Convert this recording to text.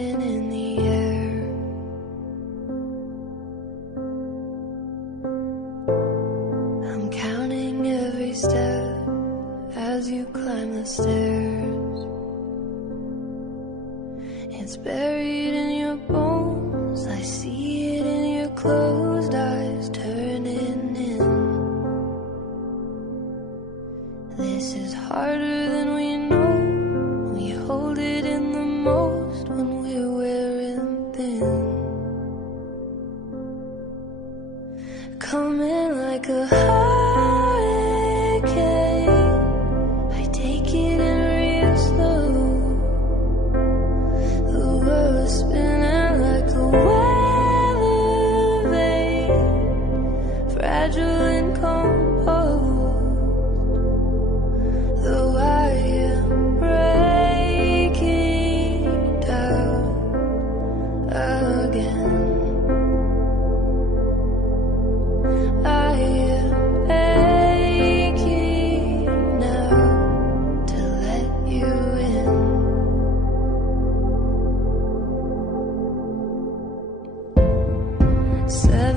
hanging in the air. I'm counting every step as you climb the stairs. It's buried in your bones, I see it in your closed eyes turning in. This is harder than we know, we hold it in the most when we're wearing thin. Coming like a hurricane, I take it in real slow. The world's spinning like a weather vane, fragile and composed. Though I am breaking down again, I am aching now to let you in. Said